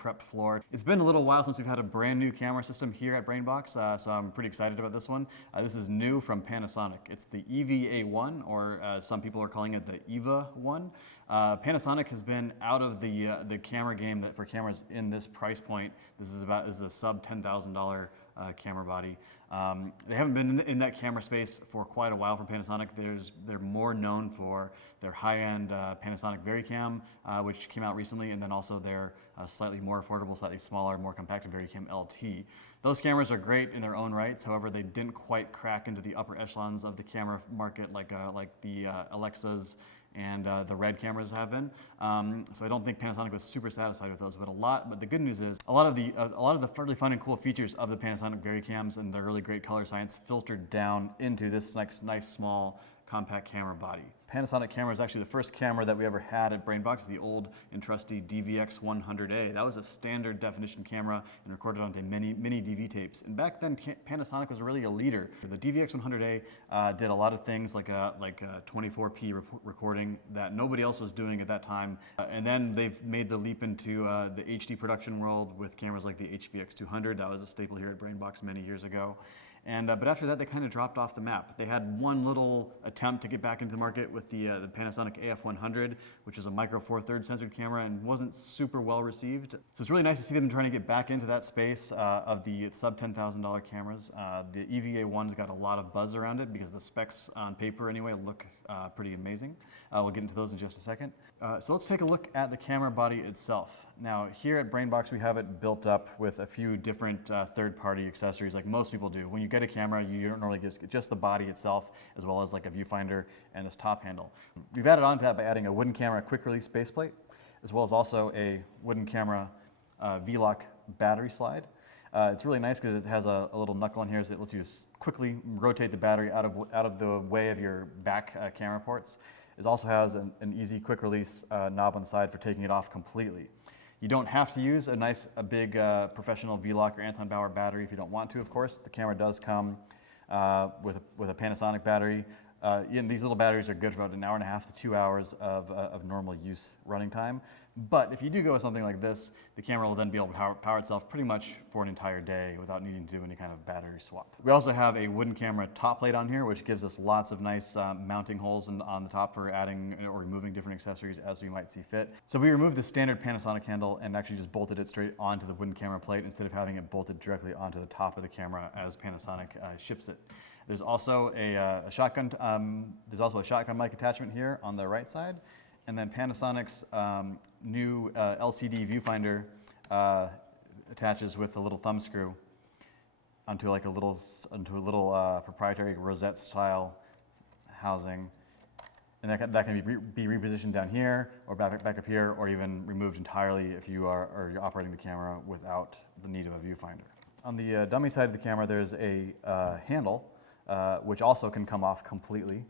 prep floor. It's been a little while since we've had a brand new camera system here at BrainBox, so I'm pretty excited about this one. This is new from Panasonic. It's the EVA-1, or some people are calling it the EVA-1. Panasonic has been out of the camera game for cameras in this price point. This is a sub $10,000 camera body. They haven't been in that camera space for quite a while from Panasonic. They're more known for their high-end Panasonic EVA-1, which came out recently, and then also their slightly more affordable, slightly smaller, more compact EVA-1 LT. Those cameras are great in their own rights. However, they didn't quite crack into the upper echelons of the camera market like the Alexas and the Red cameras have been. So I don't think Panasonic was super satisfied with those, but the good news is a lot of the really fun and cool features of the Panasonic EVA-1s and the really great color science filtered down into this nice small compact camera body. Panasonic camera is actually the first camera that we ever had at BrainBox, the old and trusty DVX100A. That was a standard definition camera and recorded onto mini DV tapes. And back then, Panasonic was really a leader. The DVX100A did a lot of things like a 24p recording that nobody else was doing at that time. And then they've made the leap into the HD production world with cameras like the HVX200. That was a staple here at BrainBox many years ago. But after that, they kind of dropped off the map. They had one little attempt to get back into the market with the Panasonic AF100, which is a micro four thirds sensored camera and wasn't super well received. So it's really nice to see them trying to get back into that space of the sub $10,000 cameras. The EVA-1's got a lot of buzz around it because the specs on paper anyway look pretty amazing. We'll get into those in just a second. So let's take a look at the camera body itself. Now here at BrainBox, we have it built up with a few different third-party accessories like most people do. When you get a camera, you don't normally get just the body itself, as well as like a viewfinder and this top handle. We've added on to that by adding a wooden camera quick release baseplate, as well as also a wooden camera V-lock battery slide. It's really nice because it has a little knuckle in here, so it lets you quickly rotate the battery out of the way of your back camera ports. It also has an easy quick release knob on the side for taking it off completely. You don't have to use a big professional V-lock or Anton Bauer battery if you don't want to, of course. The camera does come with a Panasonic battery. These little batteries are good for about 1.5 to 2 hours of normal use running time. But if you do go with something like this, the camera will then be able to power itself pretty much for an entire day without needing to do any kind of battery swap. We also have a wooden camera top plate on here, which gives us lots of nice mounting holes on the top for adding or removing different accessories as we might see fit. So we removed the standard Panasonic handle and actually just bolted it straight onto the wooden camera plate instead of having it bolted directly onto the top of the camera as Panasonic ships it. There's also a shotgun mic attachment here on the right side. And then Panasonic's new LCD viewfinder attaches with a little thumb screw onto a little proprietary rosette style housing, and that can be repositioned down here or back up here, or even removed entirely if you're operating the camera without the need of a viewfinder. On the dummy side of the camera, there's a handle which also can come off completely.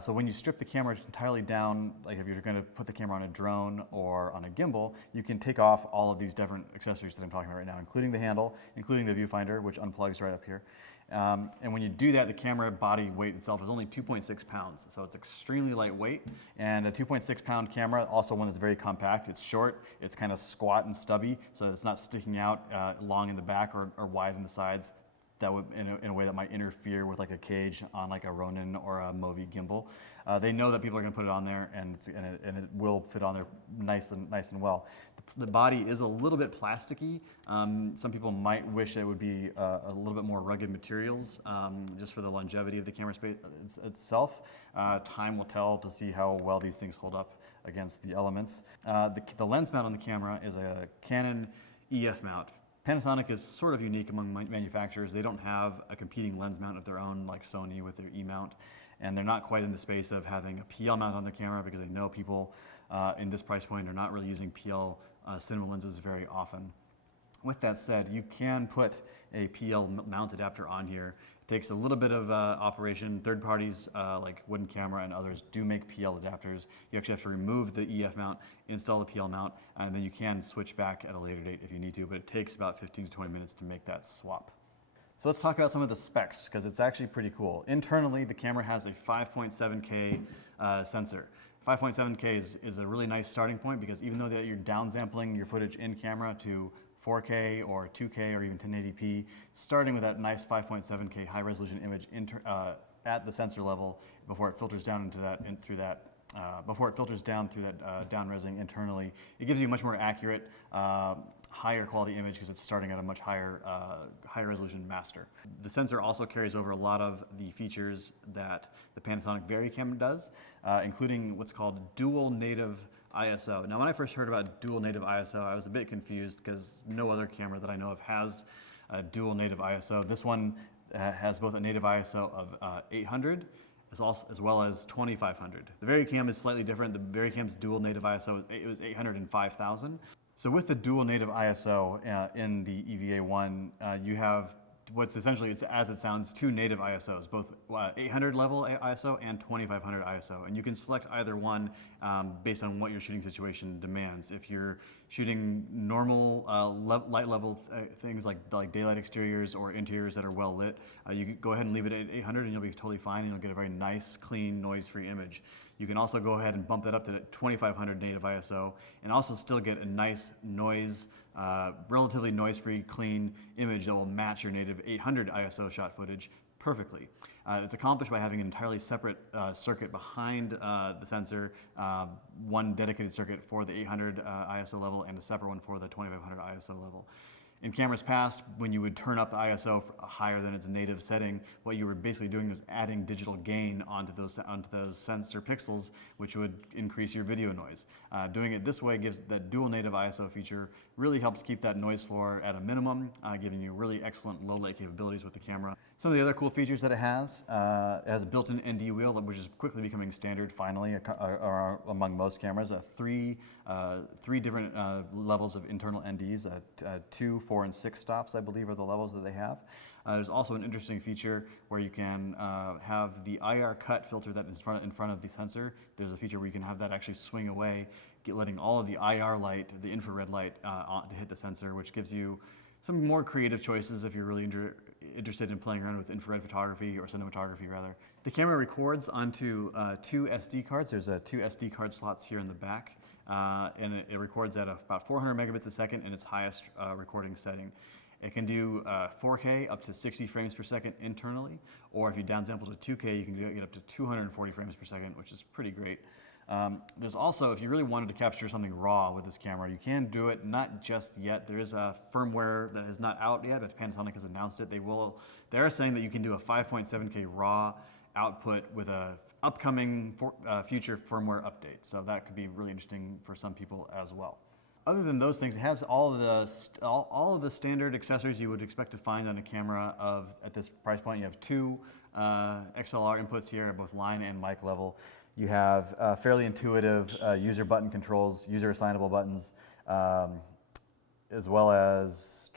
So when you strip the camera entirely down, like if you're going to put the camera on a drone or on a gimbal, you can take off all of these different accessories that I'm talking about right now, including the handle, including the viewfinder, which unplugs right up here. And when you do that, the camera body weight itself is only 2.6 pounds. So it's extremely lightweight. And a 2.6 pound camera, also one that's very compact. It's short, it's kind of squat and stubby, so that it's not sticking out long in the back or wide in the sides. That would, in a way that might interfere with like a cage on like a Ronin or a Movi gimbal. They know that people are going to put it on there, and it will fit on there nice and well. The body is a little bit plasticky. Some people might wish it would be a little bit more rugged materials, just for the longevity of the camera space itself. Time will tell to see how well these things hold up against the elements. The lens mount on the camera is a Canon EF mount. Panasonic is sort of unique among manufacturers. They don't have a competing lens mount of their own like Sony with their E-mount, and they're not quite in the space of having a PL mount on their camera because they know people in this price point are not really using PL cinema lenses very often. With that said, you can put a PL mount adapter on here. It takes a little bit of operation. Third parties like Wooden Camera and others do make PL adapters. You actually have to remove the EF mount, install the PL mount, and then you can switch back at a later date if you need to, but it takes about 15 to 20 minutes to make that swap. So let's talk about some of the specs, because it's actually pretty cool. Internally, the camera has a 5.7K sensor. 5.7K is a really nice starting point because even though that you're downsampling your footage in camera to 4K or 2K or even 1080p, starting with that nice 5.7K high resolution image at the sensor level before it filters down into that before it filters down through that down-resing internally, it gives you a much more accurate, higher quality image because it's starting at a much higher resolution master. The sensor also carries over a lot of the features that the Panasonic EVA-1 does, including what's called dual native ISO. Now, when I first heard about dual native ISO, I was a bit confused because no other camera that I know of has a dual native ISO. This one has both a native ISO of 800 as well as 2500. The EVA-1 is slightly different. The EVA-1's dual native ISO was 800 and 5000. So with the dual native ISO in the EVA-1, you have what's essentially, as it sounds, two native ISOs, both 800 level ISO and 2500 ISO. And you can select either one based on what your shooting situation demands. If you're shooting normal light level things like daylight exteriors or interiors that are well lit, you can go ahead and leave it at 800 and you'll be totally fine and you'll get a very nice, clean, noise-free image. You can also go ahead and bump that up to 2500 native ISO and also still get a nice relatively noise-free, clean image that will match your native 800 ISO shot footage perfectly. It's accomplished by having an entirely separate circuit behind the sensor, one dedicated circuit for the 800 ISO level and a separate one for the 2500 ISO level. In cameras past, when you would turn up the ISO higher than its native setting, what you were basically doing was adding digital gain onto those sensor pixels, which would increase your video noise. Doing it this way gives that dual native ISO feature really helps keep that noise floor at a minimum, giving you really excellent low light capabilities with the camera. Some of the other cool features that it has a built-in ND wheel, which is quickly becoming standard finally among most cameras. Three different levels of internal NDs, 2, 4, and 6 stops, I believe, are the levels that they have. There's also an interesting feature where you can have the IR cut filter that is in front of the sensor. There's a feature where you can have that actually swing away, letting all of the IR light, the infrared light, to hit the sensor, which gives you some more creative choices if you're really interested in playing around with infrared photography or cinematography rather. The camera records onto 2 SD cards. There's 2 SD card slots here in the back. And it records at about 400 megabits a second in its highest recording setting. It can do 4K up to 60 frames per second internally, or if you downsample to 2K, you can get up to 240 frames per second, which is pretty great. There's also, if you really wanted to capture something raw with this camera, you can do it, not just yet. There is a firmware that is not out yet, but Panasonic has announced it. They are saying that you can do a 5.7K raw output with a upcoming future firmware update. So that could be really interesting for some people as well. Other than those things, it has all of the standard accessories you would expect to find on a camera at this price point. You have 2 XLR inputs here at both line and mic level. You have fairly intuitive user button controls, user assignable buttons, as well as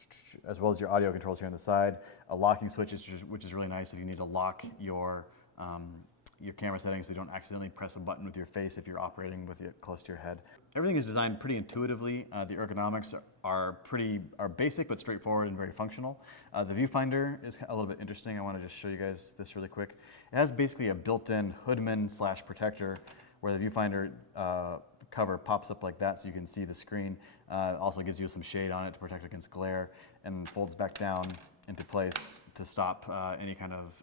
your audio controls here on the side. A locking switch, which is really nice if you need to lock your camera settings so you don't accidentally press a button with your face if you're operating with it close to your head. Everything is designed pretty intuitively. The ergonomics are basic but straightforward and very functional. The viewfinder is a little bit interesting. I want to just show you guys this really quick. It has basically a built-in hoodman/protector where the viewfinder cover pops up like that so you can see the screen. It also gives you some shade on it to protect against glare and folds back down into place to stop any kind of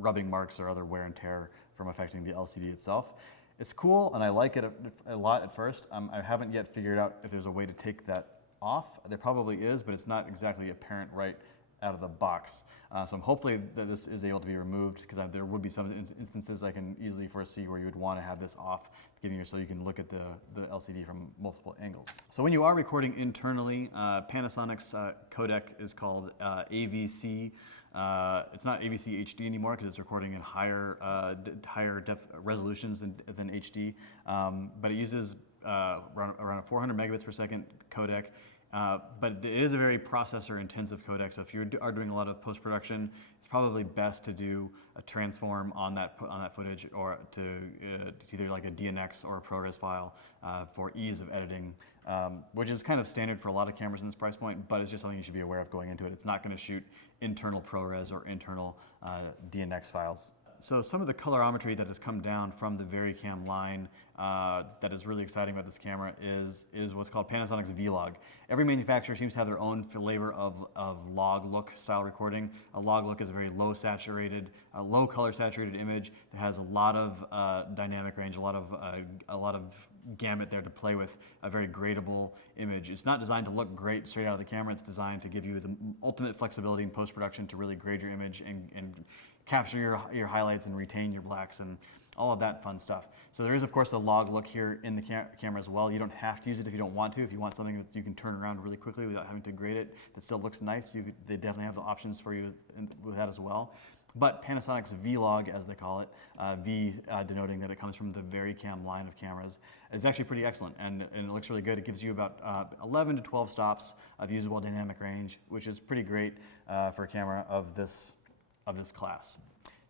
rubbing marks or other wear and tear from affecting the LCD itself. It's cool and I like it a lot at first. I haven't yet figured out if there's a way to take that off. There probably is, but it's not exactly apparent right out of the box. So I'm hopefully that this is able to be removed because there would be some instances I can easily foresee where you would want to have this off, so you can look at the LCD from multiple angles. So when you are recording internally, Panasonic's codec is called AVC. It's not AVC HD anymore because it's recording in higher resolutions than HD, but it uses around 400 megabits per second codec. But it is a very processor-intensive codec, so if you are doing a lot of post-production, it's probably best to do a transform on that footage, or to either like a DNX or a ProRes file for ease of editing, which is kind of standard for a lot of cameras in this price point, but it's just something you should be aware of going into it. It's not going to shoot internal ProRes or internal DNX files. So some of the colorimetry that has come down from the baby-varicam line that is really exciting about this camera is what's called Panasonic's V-Log. Every manufacturer seems to have their own flavor of log look style recording. A log look is a very low color saturated image that has a lot of dynamic range, a lot of gamut there to play with, a very gradable image. It's not designed to look great straight out of the camera. It's designed to give you the ultimate flexibility in post-production to really grade your image and capture your highlights and retain your blacks and all of that fun stuff. So there is, of course, a log look here in the camera as well. You don't have to use it if you don't want to. If you want something that you can turn around really quickly without having to grade it, that still looks nice, they definitely have the options for you with that as well. But Panasonic's V-Log, as they call it, V denoting that it comes from the baby-varicam line of cameras, is actually pretty excellent, and it looks really good. It gives you about 11 to 12 stops of usable dynamic range, which is pretty great for a camera of this class.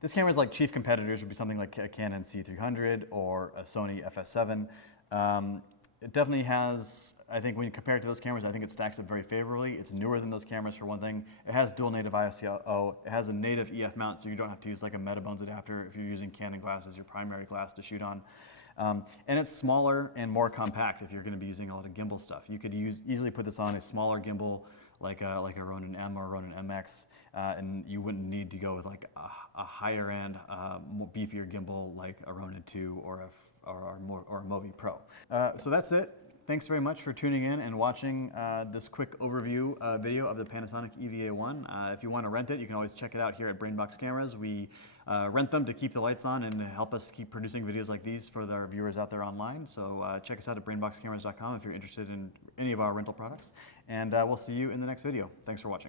This camera's like chief competitors would be something like a Canon C300 or a Sony FS7. It definitely has, I think when you compare it to those cameras, I think it stacks up very favorably. It's newer than those cameras for one thing. It has dual native ISO. It has a native EF mount, so you don't have to use like a Metabones adapter if you're using Canon glass as your primary glass to shoot on. And it's smaller and more compact if you're going to be using a lot of gimbal stuff. You could easily put this on a smaller gimbal like a Ronin M or a Ronin MX, and you wouldn't need to go with like a higher end, beefier gimbal like a Ronin 2 or a Movi Pro. So that's it. Thanks very much for tuning in and watching this quick overview video of the Panasonic EVA-1. If you want to rent it, you can always check it out here at Brainbox Cameras. We rent them to keep the lights on and help us keep producing videos like these for our viewers out there online. So check us out at brainboxcameras.com if you're interested in any of our rental products. And we'll see you in the next video. Thanks for watching.